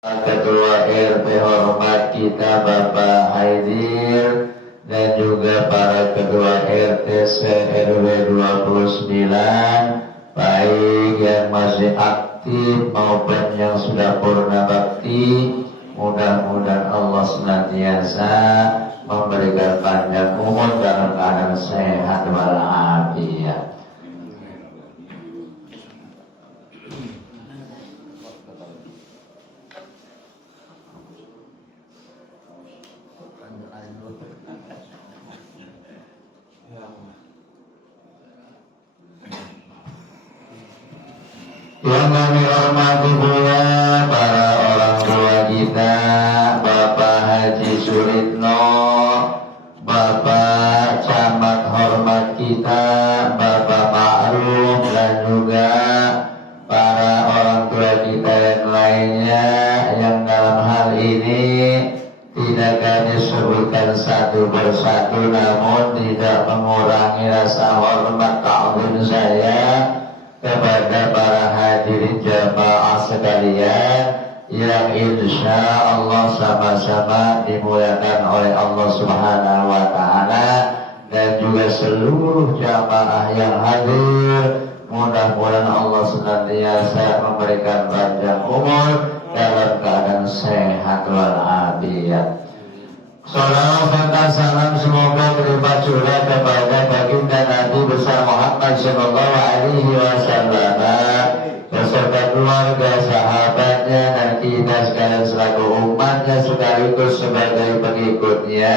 Ketua RT hormat kita Bapak Haidir dan juga para Ketua RT RW 29, baik yang masih aktif maupun yang sudah purna bakti. Mudah-mudahan Allah senantiasa memberikan panjang umur dalam keadaan sehat walafiat. Yang kami hormati pula para orang tua kita, Bapak Haji Suritno, Bapak Camat hormat kita, Bapak Ma'ruf, dan juga para orang tua kita yang lainnya yang dalam hal ini tidak kami sebutkan satu persatu, namun tidak mengurangi rasa hormat ta'zim saya kepada para hadirin jamaah sekalian yang insya Allah sama-sama dimuliakan oleh Allah Subhanahu wa Ta'ala, dan juga seluruh jamaah yang hadir. Mudah-mudahan Allah senantiasa memberikan panjang umur dalam keadaan sehat walafiat. Salawat serta salam semoga berlimpah curah kepada baginda Nabi besar Muhammad Sallallahu Alaihi Wasallam beserta keluarga, sahabatnya, dan kita sekalian selaku umatnya sekaligus sebagai pengikutnya.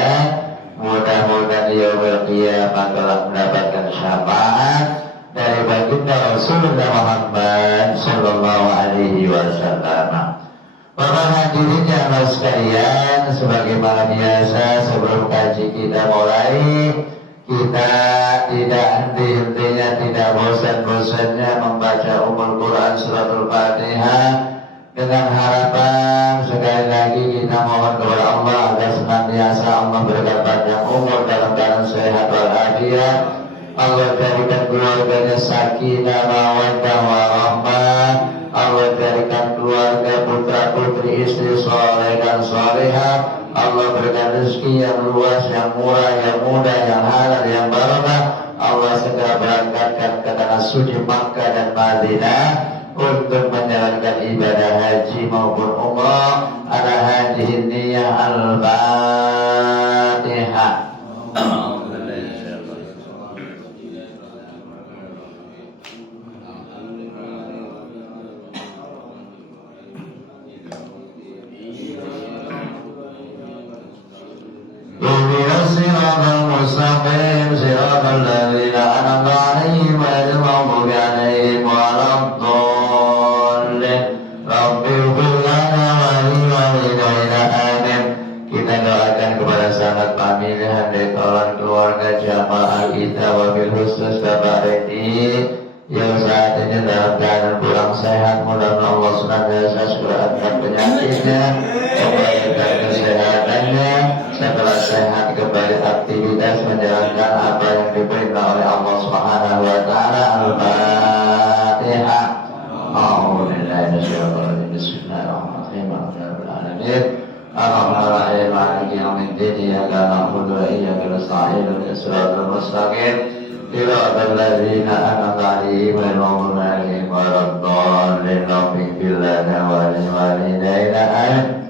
Mudah-mudahan yaumul qiyamah telah mendapatkan syafaat dari baginda Rasulullah Muhammad Sallallahu Alaihi Wasallam. Bapak hadirin yang sekalian, sebagaimana biasa sebelum kaji kita mulai, kita tidak henti-hentinya, tidak bosan-bosannya membaca Ummul Quran Suratul Fatihah dengan harapan sekali lagi kita mohon kepada Allah agar senantiasa Allah berikan panjang umur dalam keadaan sehat walafiat. Allah jadikan keluarganya sakinah, mawaddah, warahmah. Allah jadikan keluarga putra putri istri soleh dan solehah. Allah berikan rezeki yang luas, yang murah, yang mudah, yang halal, yang barakah. Allah segera berangkatkan ke tanah suci Makkah dan Madinah untuk menjalankan ibadah haji maupun umrah. Ala hadhihi niyyah al-Fatihah. Mustaqim siratal ladzina an'amta 'alaihim ghairil maghdubi 'alaihim waladdallin. Rabbighfir lana wa liwalidayna amin. Kita doakan kepada sahabat pamilihan kawan keluarga jamaah kita, wabil khusus Bapak Redi yang saat ini dalam keadaan kurang sehat. Mudah-mudahan Allah senantiasa segera angkat penyakitnya, membaikkan kesehatannya, setelah sehat kembali aktivitas menjalankan apa yang diperintah oleh Allah Subhanahu wa Ta'ala. Al-Fatihah. A'udzubillahi minasyaitonir rajim. Bismillahirrahmanirrahim. Alhamdulillahirabbil alamin. Ar-Rahmanir-Rahim. Maliki yaumiddin. Iyyaka na'budu wa iyyaka nasta'in. Ihdinas siratal mustaqim. Siratal ladzina an'amta 'alaihim ghairil maghdubi 'alaihim waladdallin. Rabbighfir lana wa liwalidayna amin.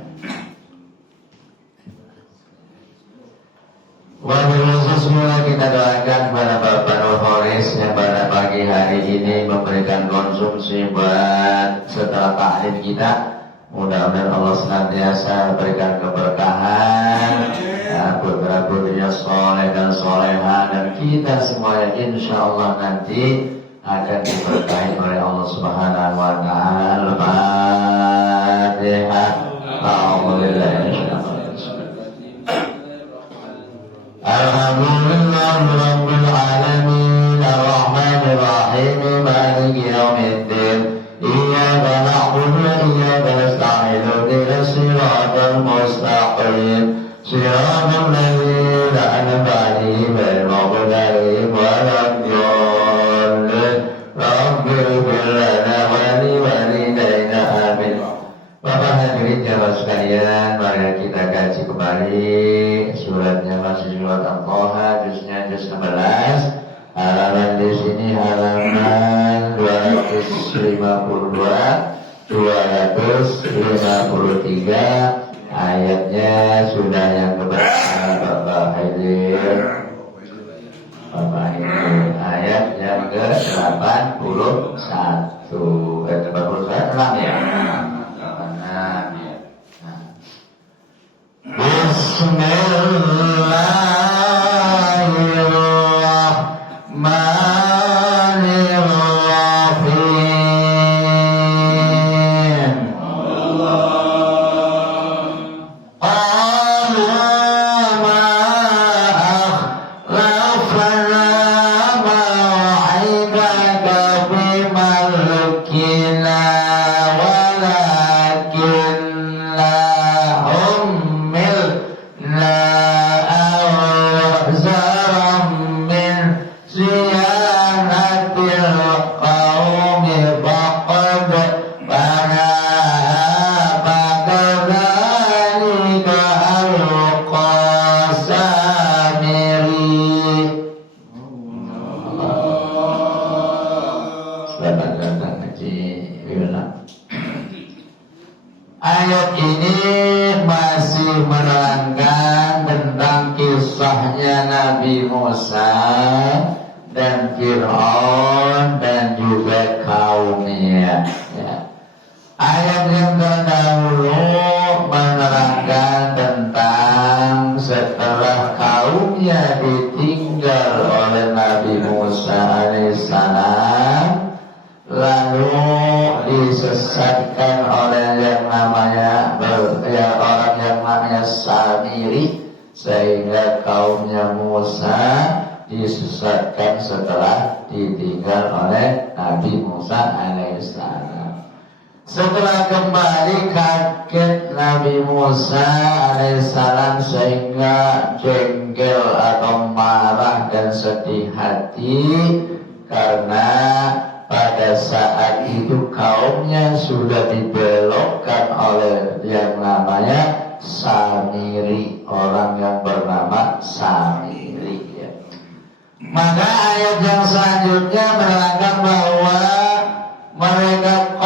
Wabil khusus mulai kita doakan kepada Bapak Nurholis yang pada pagi hari ini memberikan konsumsi buat setelah taklim kita. Mudah-mudahan Allah senantiasa berikan keberkahan, putra-putrinya soleh dan soleha, dan kita semuanya insya Allah nanti akan diberkahi oleh Allah Subhanahu wa Ta'ala. Al-Fatihah. Alhamdulillah. Alhamdulillahi Rabbil Alamin. Ar-Rahmanir Rahim. Maliki yaumiddin. Iyyaka na'budu wa iyyaka nasta'in. Ihdinas siratal mustaqim. Siratal ladzina an'amta 'alaihim ghairil maghdubi 'alaihim waladdallin. Rabbighfir lana wa liwalidayna amin. Bapak hadirin sahabat sekalian, mari kita kaji kembali suratnya masih surat Al-Taha, juz 11. Halaman di sini halaman 252, 253. Ayatnya sudah yang keberapa Bapak Haidir? Bapak Haidir, ayat yang ke-81. 81 ya. Ayat ini masih menerangkan tentang kisahnya Nabi Musa dan Fir'aun dan juga kaumnya. Ya. Ayat yang terdahulu menerangkan tentang setelah kaumnya ditinggal oleh Nabi Musa alaihissalam, lalu disesatkan oleh yang namanya orang yang namanya Samiri, sehingga kaumnya Musa disesatkan setelah ditinggal oleh Nabi Musa alaihissalam. Setelah kembali kaget Nabi Musa alaihissalam sehingga jengkel atau marah dan sedih hati karena pada saat itu kaumnya sudah dibelokkan oleh yang namanya Samiri, orang yang bernama Samiri. Ya. Maka ayat yang selanjutnya menerangkan bahwa mereka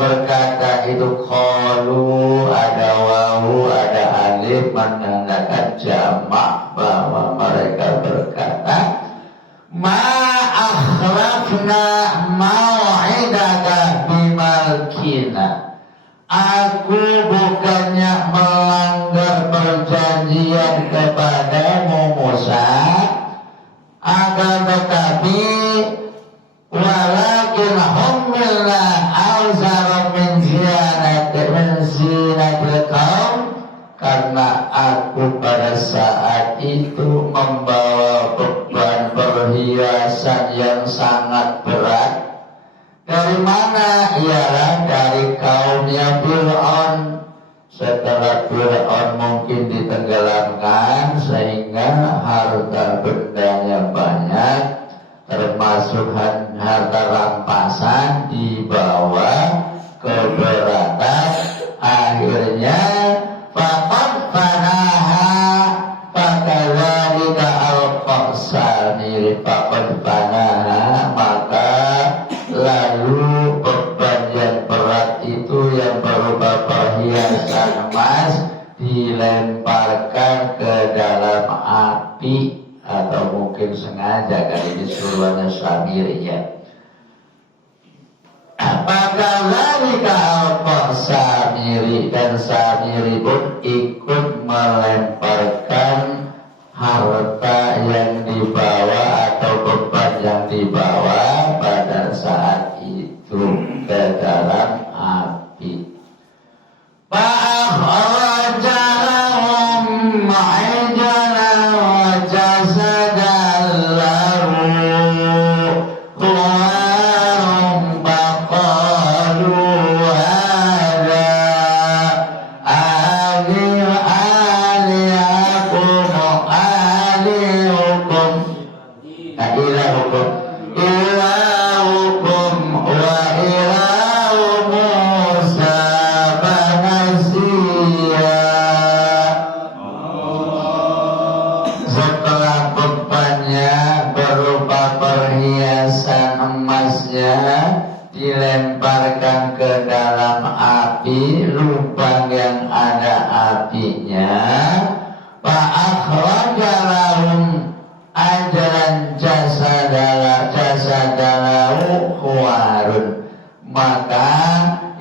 berkata itu qalu, ada wawu, ada alif menandakan jamak, bahwa mereka berkata akhlafna mau'idaka bimalkina. Aku bukannya melanggar perjanjian kepadamu Musa, akan tetapi walakin humilna awzara min zinatil kaum, karena aku pada saat itu membawa beban perhiasan yang sangat berat. Dari mana? Ialah dari kaumnya Fir'aun. Setelah Fir'aun mungkin ditenggelamkan sehingga harta bendanya banyak, termasuk harta rampasan, dibawa keberatan. Akhirnya faqad fanaha fakadzalika al-Samiri, faqad fanaha, maka lalu beban yang berat itu yang berupa perhiasan emas dilemparkan ke dalam api, atau mungkin sengaja kali ini suruhannya Samiri ya. Fakadzalika al-Samiri, dan Samiri pun ikut melemparkan harta yang dibawa atau beban yang dibawa pada saat itu ke dalam api. Fa'akhrajahum ma'ijana wa jasadan lahu khuwarum baqalu hadha ilahukum dalam api, lubang yang ada apinya. Fa'akhraja lahum ajran jasadalahu khuwarun. Maka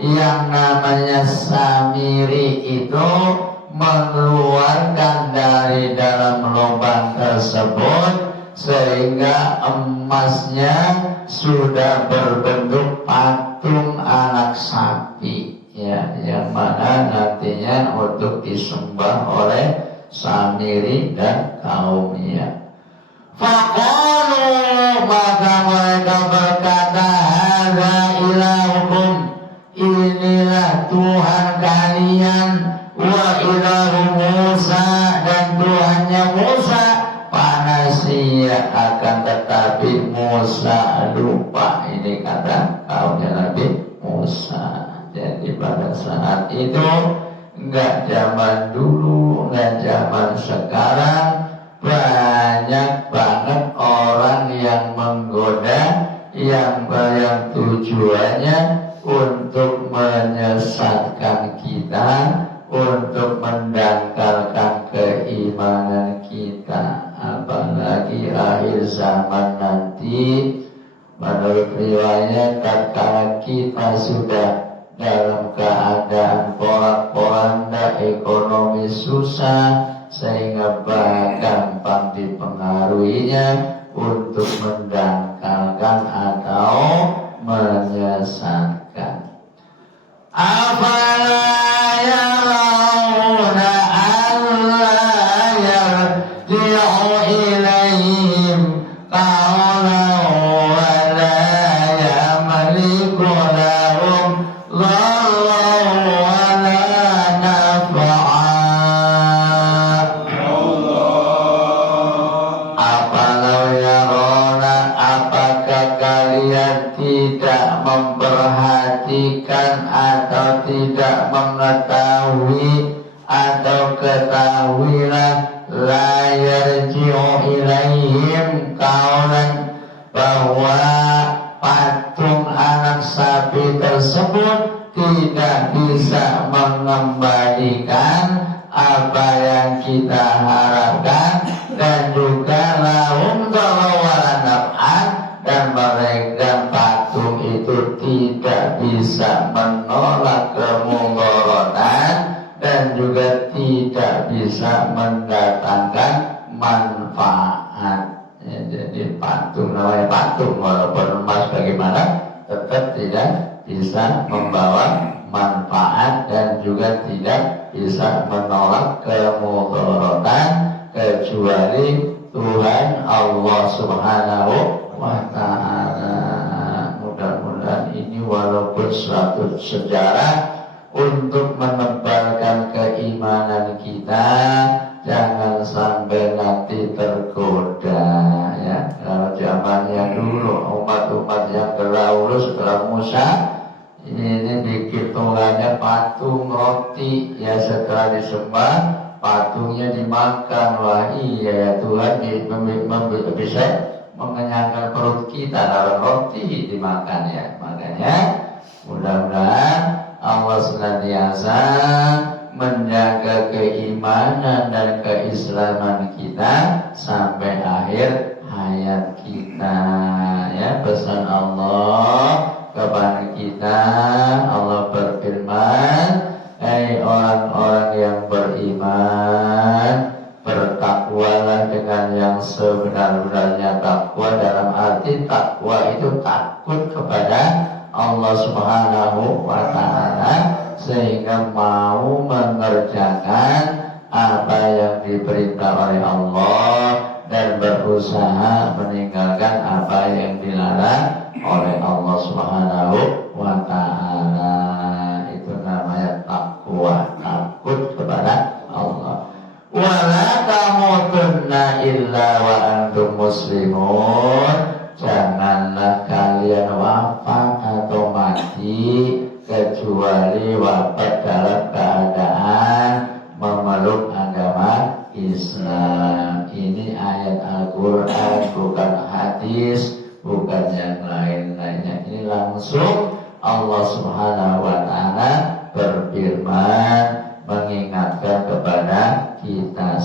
yang namanya Samiri itu mengeluarkan dari dalam lubang tersebut sehingga emasnya sudah berbentuk patung anak sapi, ya, yang mana nantinya untuk disembah oleh Samiri dan kaumnya. Faqalu, maka mereka berkata, hadza ilahukum, inilah Tuhan kalian, wa ilahu Musa, dan Tuhannya Musa. Panasya, akan tetapi Musa lupa. Ini kata kaumnya Nabi Musa. Jadi pada saat itu, enggak zaman dulu, enggak zaman sekarang, banyak banget orang yang menggoda, yang tujuannya untuk menyesatkan kita, untuk mendangkalkan keimanan kita. Apalagi akhir zaman nanti, menurut riwayat, tatkala kita sudah dalam keadaan porak-poranda, ekonomi susah, sehingga gampang dipengaruhinya untuk mendangkalkan atau menyesatkan. Afala yarawna alla yarji'u ilaihim qawlan wa la yamliku lahum dharran wa la naf'a. Afalau yarawna, apakah kalian tidak memperhatikan atau tidak mengetahui atau ketahuilah la yarji'u ilaihim qawlan, bahwa patung anak sapi tersebut tidak bisa mengembalikan apa yang kita harapkan, dan juga lahum dharran naf'an, dan mereka patung itu tidak bisa menolak kemudaratan dan juga tidak bisa mendatangkan manfaat. Ya, jadi patung, namanya patung, walaupun emas bagaimana, tetap tidak bisa membawa manfaat dan juga tidak bisa menolak kemudaratan kecuali Tuhan Allah Subhanahu wa ta'ala. Mudah-mudahan ini walaupun suatu sejarah untuk menebalkan keimanan kita, jangan sampai nanti tergoda, ya. Kalau zamannya dulu umat-umat yang terdahulu setelah Musa, ini bikin tulannya patung roti, ya, setelah disembah patungnya dimakan. Wah iya, Tuhan bisa mengenyangkan perut kita kalau roti dimakan, ya. Makanya mudah-mudahan Allah senantiasa menjaga keimanan dan keislaman kita sampai akhir hayat kita, ya. Pesan Allah kepada kita, Allah berfirman, hai orang-orang yang beriman, bertakwalah dengan yang sebenar-benarnya takwa. Dalam arti takwa itu takut kepada Allah Subhanahu wa ta'ala, sehingga mau mengerjakan apa yang diperintah oleh Allah dan berusaha meninggalkan apa yang dilarang oleh Allah Subhanahu wa ta'ala. Itu namanya takwa, takut kepada Allah. Wala tamutunna illa wa antum muslimun, janganlah kalian wafat atau mati kecuali wafat dalam keadaan memeluk agama Islam. Ini ayat Al-Quran, bukan hadis, bukan yang lain-lainnya. Ini langsung Allah Subhanahu wa ta'ala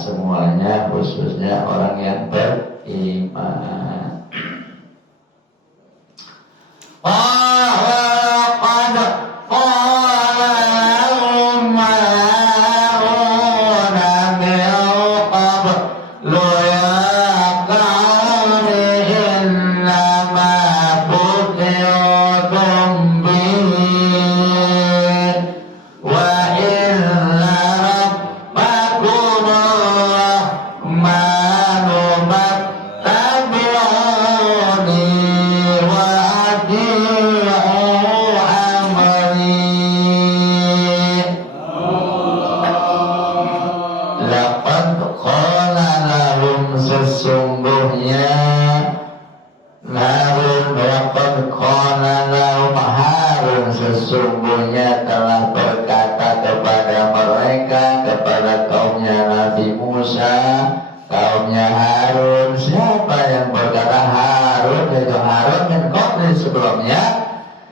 semuanya, khususnya orang yang beriman. Sesungguhnya telah berkata kepada mereka, kepada kaumnya Nabi Musa, kaumnya Harun. Siapa yang berkata? Harun, yaitu Harun min qabli, sebelumnya.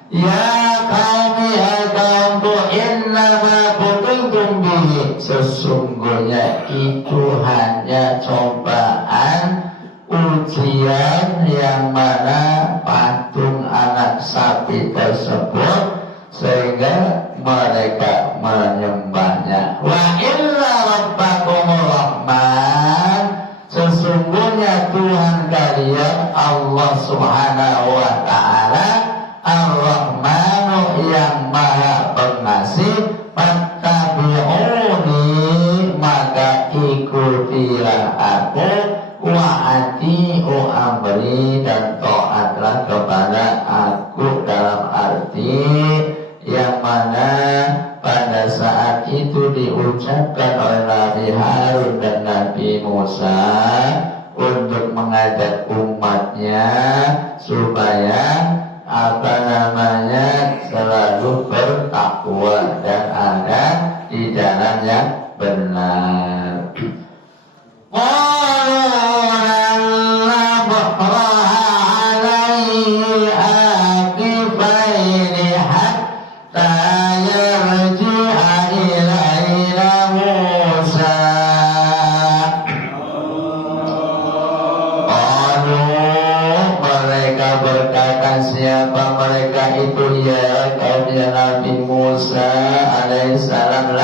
Ya qaumi, hai kaumku, innama futuntum bihi, sesungguhnya itu hanya cobaan, ujian yang mana patung anak sapi tersebut sehingga mereka menyembahnya. Wa illa rabbakumur rahman, sesungguhnya Tuhan kalian Allah subhanahu wa ta'ala ar-rahmanu, yang maha pengasih. Fattabi'uni, maka ikutilah aku, wa ati'u amri, dan taatlah kepada aku, dalam arti yang mana pada saat itu diucapkan oleh Nabi Harun dan Nabi Musa untuk mengajak umatnya supaya selalu bertakwa dan ada di jalan yang benar. Siapa mereka itu? Ya kaumnya Nabi Musa alaihissalam.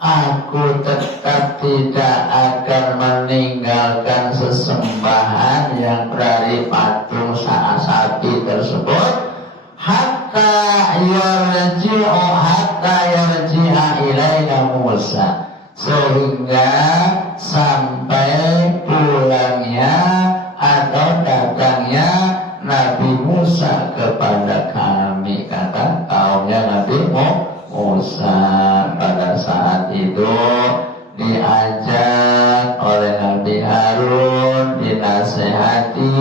Aku tetap tidak akan meninggalkan sesembahan yang dari patung sapi tersebut hatta yarji'a ilaina Musa, sehingga sampai pulangnya atau datangnya Nabi Musa kepada kami, kata kaumnya Nabi Musa. Pada saat itu diajak oleh Nabi Harun, dinasehati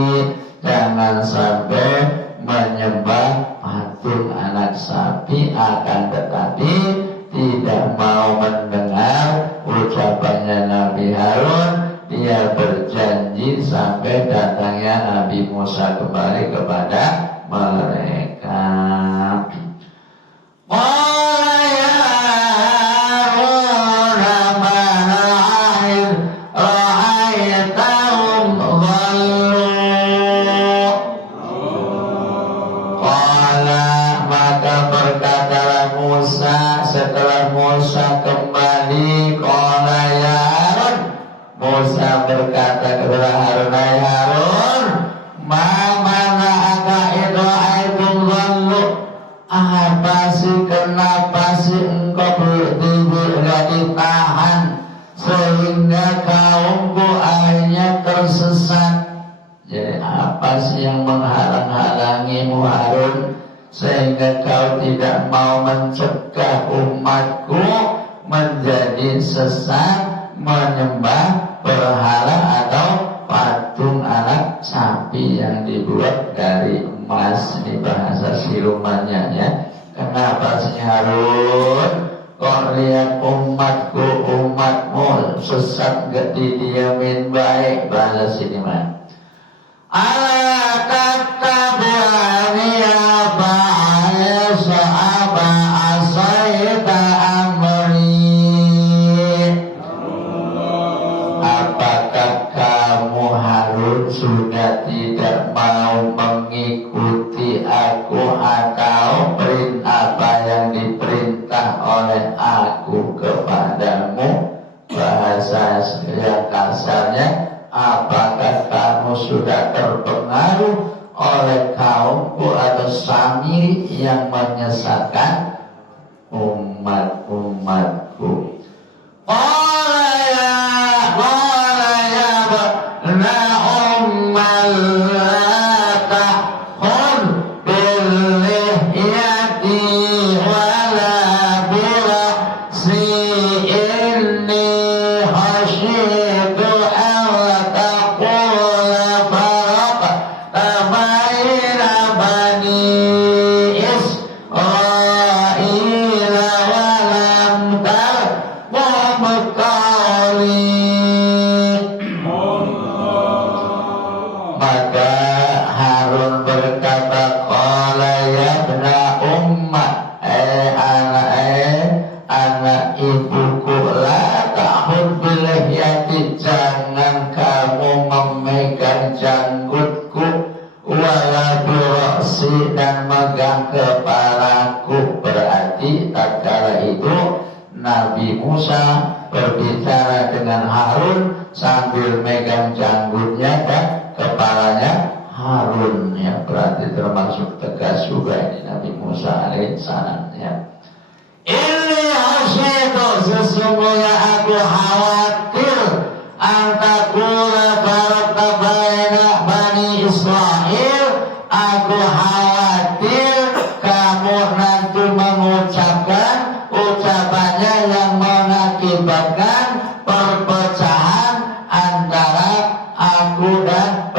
jangan sampai menyembah patung anak sapi, akan tetapi tidak mau mendengar ucapannya Nabi Harun. Dia berjanji sampai datangnya Nabi Musa kembali kepada mereka. Maka berkatalah Musa setelah Musa kembali, qala ya Harun, Musa berkata kepada Harun, hai Harun, ma mana'aka idh ra'aitum dhallu, apa sih, kenapa sih engkau ditahan sehingga kaumku akhirnya tersesat? Jadi apa sih yang menghalang-halangimu Harun sehingga kau tidak mau mencegah umatku menjadi sesat, menyembah berhala atau patung anak sapi yang dibuat dari emas? Ini bahasa silumannya ya. Kenapa sih Harun kok lihat umatmu sesat gak didiamin baik? Bahasa sini mah, ala tattabi'ani ya ba'asa asaita amri, terpengaruh oleh kaumku atau Samiri yang menyesatkan umat-umatku. Kepalaku. Berarti tatkala itu Nabi Musa berbicara dengan Harun sambil megang janggutnya dan kepalanya Harun, ya berarti termasuk tegas juga ini Nabi Musa alaihissalam, ya. Ini asyaitu, sesungguhnya aku khawatir antakula faraqta baina Bani Israel. Aku khawatir kamu nanti mengucapkan ucapannya yang mengakibatkan perpecahan antara aku dan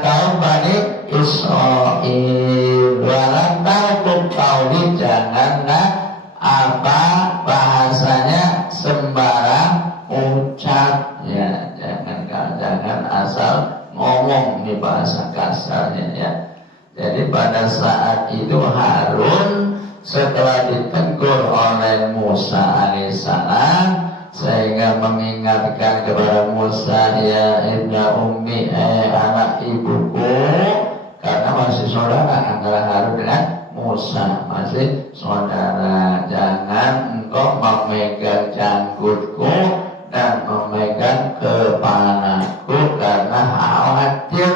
kaum Bani Israel. Walantar kukauli, janganlah bahasanya sembarang ucap, ya jangan asal ngomong, di bahasa kasarnya, ya. Jadi pada saat itu Harun setelah ditegur oleh Musa alaihissalam sehingga mengingatkan kepada Musa, ya ibna ummi, anak ibuku, karena masih saudara antara Harun dengan Musa, masih saudara, jangan engkau memegang janggutku dan memegang kepalaku karena khawatir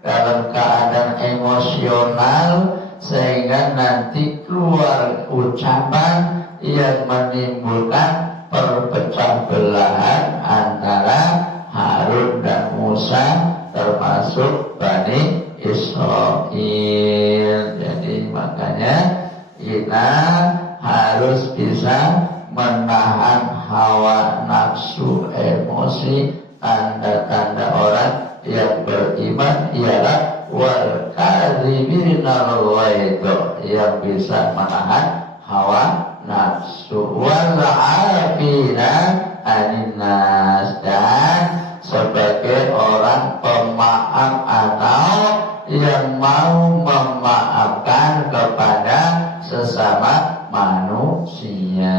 dalam keadaan emosional sehingga nanti keluar ucapan yang menimbulkan perpecah belahan antara Harun dan Musa termasuk Bani Israel. Jadi makanya kita harus bisa menahan hawa nafsu, emosi. Tanda-tanda orang yang beriman ialah wal kadhiminal ghaidh, yang bisa menahan hawa nafsu, wal afina anin nas, dan sebagai orang pemaaf atau yang mau memaafkan kepada sesama manusia.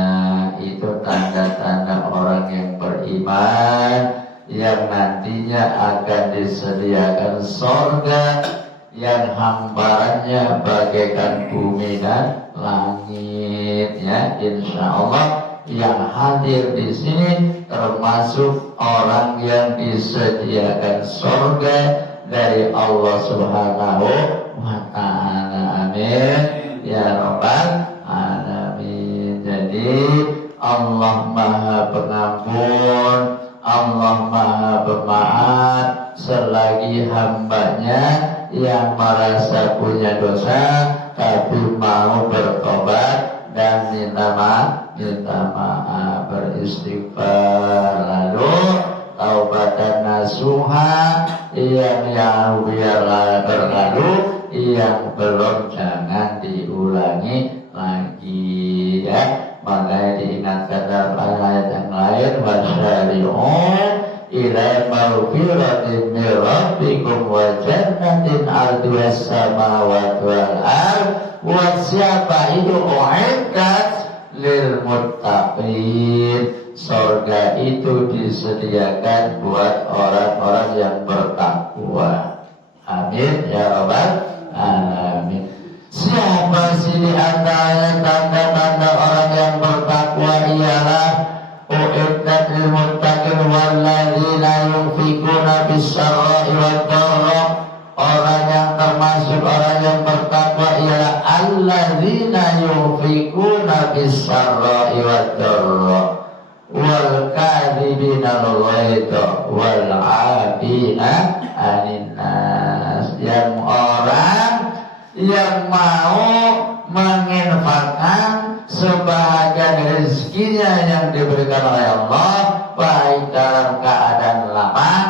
Itu tanda-tanda orang yang beriman yang nantinya akan disediakan surga yang hamparannya bagaikan bumi dan langit, ya. Insya Allah yang hadir di sini termasuk orang yang disediakan surga dari Allah Subhanahu wa Ta'ala. Amin ya rabbal alamin. Jadi Allah Maha Pengampun, Allah Maha Pemaaf selagi hambanya yang merasa punya dosa tapi mau bertobat dan minta maaf, beristighfar, lalu taubatan nasuha, yang biarlah berlalu, yang belum jangan diulangi lagi, ya. Makanya diingatkan dalam ayat yang lain, wasyari'u ila maghfiratin min rabbikum wa jannatin 'arduhas samawati wal ardh. Buat siapa itu u'iddat lil muttaqin, surga itu disediakan buat orang-orang yang bertakwa. Amin ya rabbal alamin. Siapa sih di antara tanda-tanda orang yang bertakwa ialah u'iddat lil muttaqin walladzina yunfikuna bis-sarra'i wad-dharra alladzina yunfiquna bis-sarra'i wad-dharra wal kadhibina al-ghaidha wal 'afina 'anil nas. Yang orang yang mau menginfakkan sebagian rezekinya yang diberikan oleh Allah, baik dalam keadaan lapang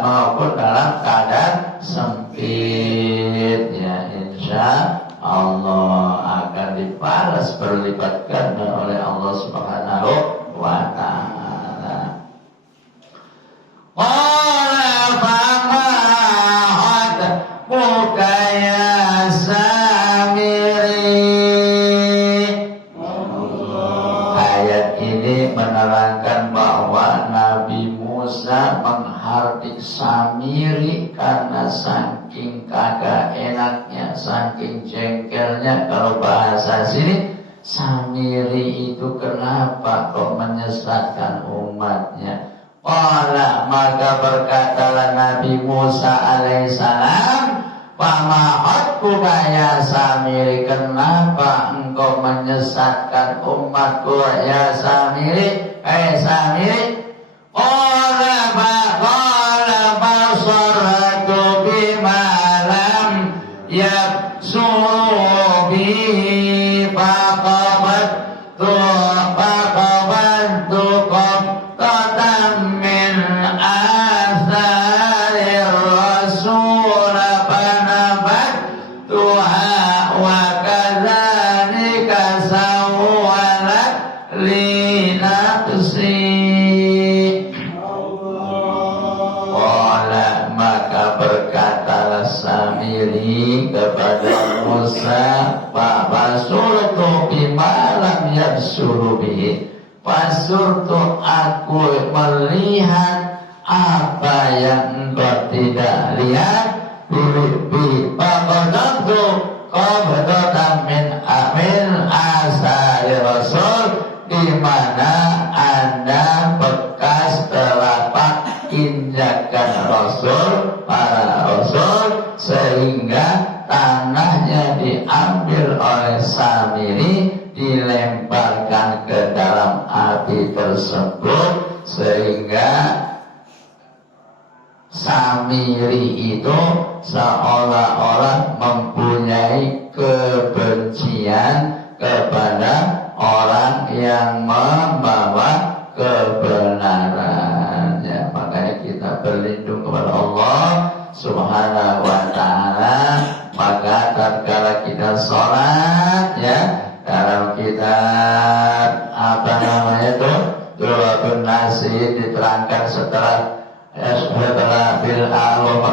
maupun dalam keadaan sempit, ya insya Allah akan dibalas berlipat ganda oleh Allah Subhanahu wa ta'ala. Qala fama hatbuka ya Samiri. Ayat ini menerangkan bahwa Nabi Musa menghardik Samiri karena saking kagak enaknya, saking jengkelnya. Kalau bahasa sini, Samiri itu kenapa kok menyesatkan umatnya? Qala, maka berkatalah Nabi Musa alaihissalam, "Fama hatbuka ya Samiri, kenapa engkau menyesatkan umatku ya Samiri? Samiri." Qala basaratu bima lam yabsuru bihi faqabattu qabtatan min athari rasul fanabattuha wa kadzalika sawwalat li nafsi. Berkatalah Samiri kepada Musa, "Fasurtu bima lam yabsuru bihi." Fasurtu, aku melihat apa yang engkau tidak lihat. Faqadtu qabdatan min asari rasul, di mana ada bekas telapak injakan Rasul, para Rasul, sehingga tanahnya diambil oleh Samiri, dilemparkan ke dalam api tersebut, sehingga Samiri itu seolah-olah mempunyai kebencian kepada orang yang membawa kebenaran. Ya, makanya kita berlindung kepada Allah Subhanahu wa ta'ala. Maka tatkala kita sholat, ya, dalam kitab apa namanya itu, Duratun Nasih, diterangkan setelah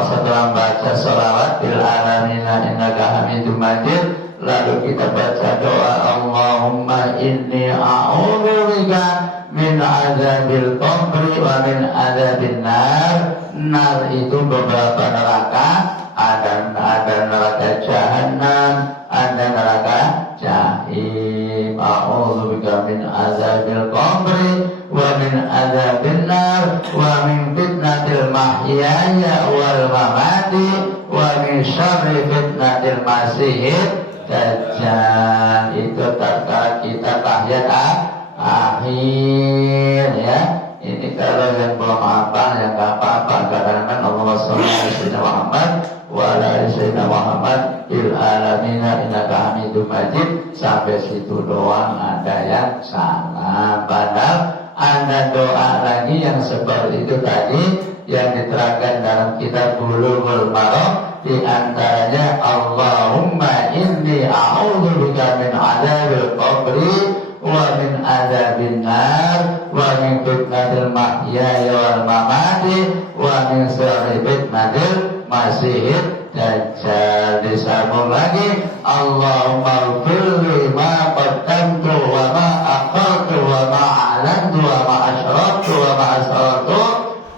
setelah baca sholawat bil alamina innaka hamidum majid, lalu kita baca doa Allahumma inni a'udzubika min azabil qabri wa min azabin nar. Nar itu beberapa neraka, ada neraka jahanam, ada neraka jahim. A'udzubika min azabil qabri wa min azabin nar wa min fitnatil mahyaya wal mamati wa min syarri fitnatil masihid dajjal. Itu tatkala kita tahiyat akhir, ya. Ini kalau yang belum hafal, yang gak apa-apa, kadang-kadang Allahumma sholli ala sayyidina Muhammad wa ala sayyidina Muhammad fil alamina innaka hamidum majid, sampai situ doang ada yang salah. Padahal ada doa lagi yang seperti itu tadi yang diterangkan dalam kitab Bulughul Maram, di antaranya Allahumma inni a'udzubika min adzabil qabri wa min adzabin nar wa min fitnatil mahyaya wal mamati wa min syarri fitnatil masihid dajjal. Disambung lagi Allahumma ighfirli ma qaddamtu wa ma akhartu wa ma a'lantu wa ma asyrartu wa ma asrartu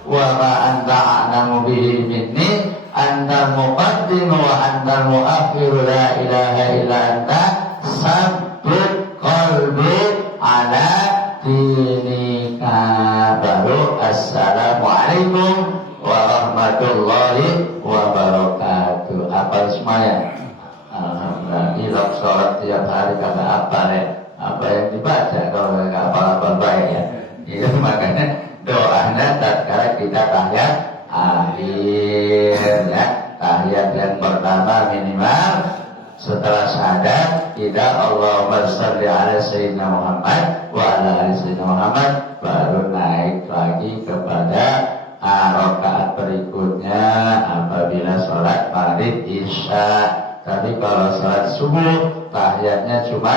wa ma anta a'lamu bihi minni antal muqaddim wa antal muakhir la ilaha illa anta sabbit qalbi ala dinika. Baru assalamualaikum warahmatullahi wabarakatuh. Apa semuanya? Alhamdulillah. sholat tiap hari kagak apa ya, apa yang dibaca kalau nggak apa-apa baik ya. Itu makanya doanya tatkala kita tahiyat akhir ya, tahiyat yang pertama minimal setelah syahadat kita Allahumma sholli ala sayyidina Muhammad wa ala ali sayyidina Muhammad, baru naik lagi kepada rakaat berikutnya apabila sholat maghrib isya. Tapi kalau sholat subuh tahiyatnya cuma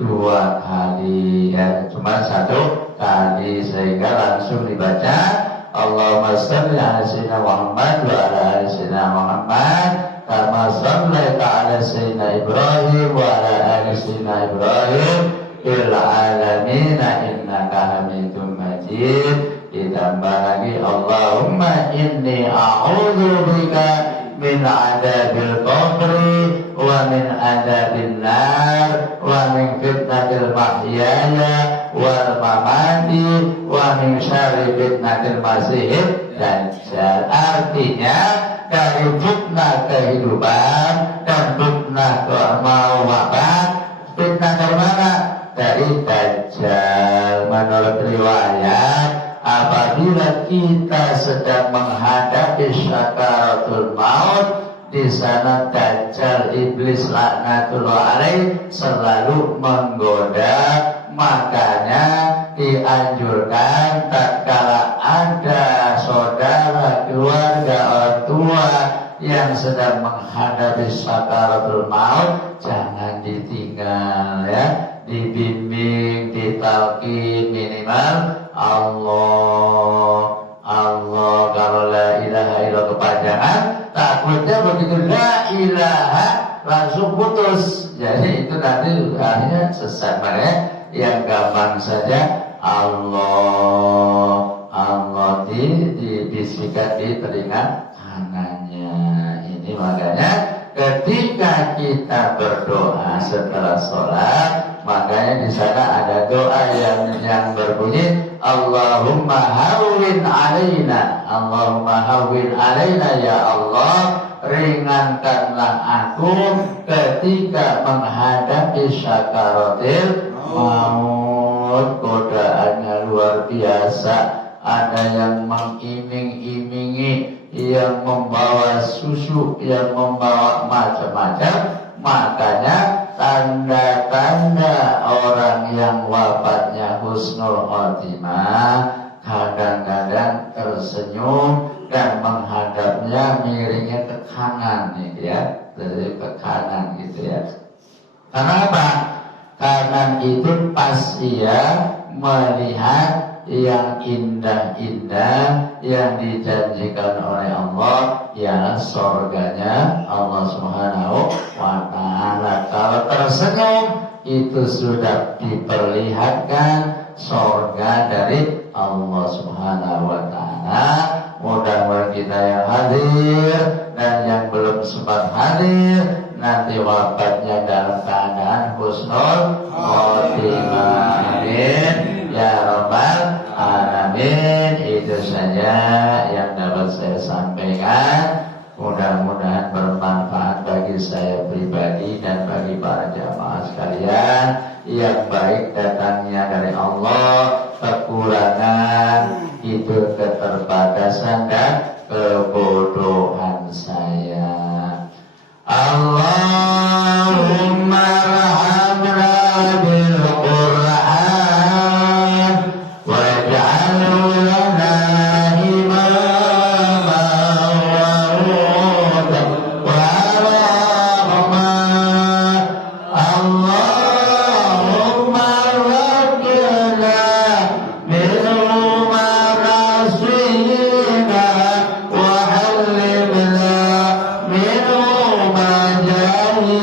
2 kali ya, cuma 1 kali, sehingga langsung dibaca Allahumma sholli ala sayyidina Muhammad wa ala ali sayyidina Muhammad kama shallaita ala sayyidina Ibrahim wa ala ali sayyidina Ibrahim fil alamin innaka Hamidum Majid. Ditambah lagi Allahumma inni a'udzubika min adabil qabri wa min adabil nar wa min fitnatil mahyaya wal mamati wa min syarri fitnatil masihid dajjal. Artinya dari fitnah kehidupan dan fitnah mau wafat. Fitnah dari mana? Dari dajjal. Menurut riwayat, apabila kita sedang menghadapi syakaratul maut, di sana dajjal iblis laknatullah alaih selalu menggoda. Makanya dianjurkan tatkala ada saudara, keluarga, orang tua yang sedang menghadapi syakaratul maut, jangan ditinggal ya, dibimbing, ditalqin, minimal Allah kalau la ilaha illallah kepanjangan, takutnya begitu la ilaha langsung putus, jadi itu nanti akhirnya sesat. Makanya yang gampang saja Allah dibisikkan di telinga kanannya. Ini makanya ketika kita berdoa setelah sholat, makanya di sana ada doa yang berbunyi Allahumma hawwin alaina, Allahumma hawwin alaina, ya Allah ringankanlah aku ketika menghadapi syakaratil maut. Godaannya luar biasa, ada yang mengiming-imingi, yang membawa susu, yang membawa macam-macam. Makanya tanda-tanda orang yang wafatnya husnul khotimah kadang-kadang tersenyum dan menghadapnya miringnya ke kanan gitu ya, dari ke kanan gitu ya. Karena apa? Kanan itu pas ia melihat yang indah-indah yang dijanjikan oleh Allah, ialah surganya Allah Subhanahu wa ta'ala. Kalau tersenyum itu sudah diperlihatkan surga dari Allah Subhanahu wa ta'ala. Mudah-mudahan kita yang hadir dan yang belum sempat hadir nanti wafatnya dalam keadaan husnul khotimah. Amin ya rabbal alamin. Itu saja yang dapat saya sampaikan. Mudah-mudahan bermanfaat bagi saya pribadi dan bagi para jamaah sekalian. Yang baik datangnya dari Allah, kekurangan itu keterbatasan dan kebodohan saya. Allahumma rahamna bil Qur'an waj'alhu lana imama wa hudan wa rahmah. Allahumma rabbina minhu ma nasina wa hallimna minhu ma jahilna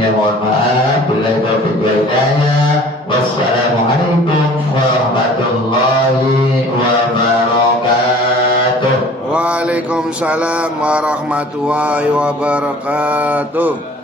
kurangnya mohon maaf. Billahi taufiq wal hidayah. Wassalamualaikum warahmatullahi wabarakatuh. Waalaikumsalam warahmatullahi wabarakatuh.